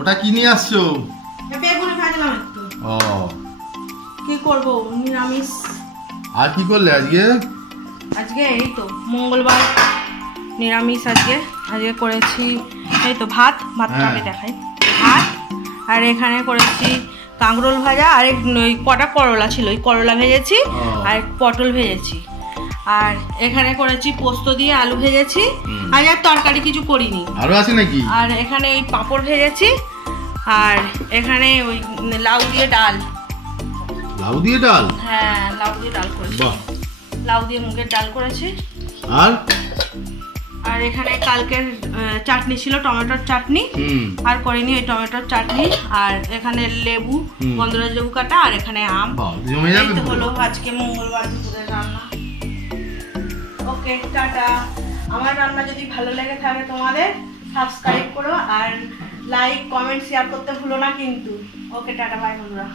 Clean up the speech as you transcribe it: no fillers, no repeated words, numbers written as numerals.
ওটা কি নিয়ে আসছো? বেগুন ভাজলাম একটু। ও কি করব, নিরামিষ। আর কি করলে আজকে? আজকে এই তো মঙ্গলবার, নিরামিষ আজকে করেছি এই তো ভাতটাকে দেখাই। ভাত, আর এখানে করেছি কাঁকরোল ভাজা, আর ওই কটা করলা ছিল, ওই করলা ভেজেছি, আর পটল ভেজেছি, আর এখানে করেছি পোস্ত দিয়ে আলু ভেজেছি। আর তরকারি কিছু করিনি। আরো আছে নাকি? আর এখানে ওই পাঁপড় ভেজেছি, আর এখানে ওই লাউ দিয়ে ডাল। লাউ দিয়ে ডাল? হ্যাঁ, লাউ দিয়ে ডাল করেছি। বাহ। লাউ দিয়ে মুগের ডাল করেছি। আর এখানে কালকের চাটনি ছিল, টমেটোর চাটনি, আর করিনি ওই টমেটোর চাটনি। আর এখানে লেবু, গন্ধরাজ লেবু কাটা, আর এখানে আম। এই তো হলো আজকে মঙ্গলবার দুপুরের রান্না। ওকে, টাটা। আমার রান্না যদি ভালো লেগে থাকে তোমাদের, সাবস্ক্রাইব করো, আর লাইক, কমেন্ট, শেয়ার করতে ভুলো না কিন্তু। ওকে, টাটা, বাই বন্ধুরা।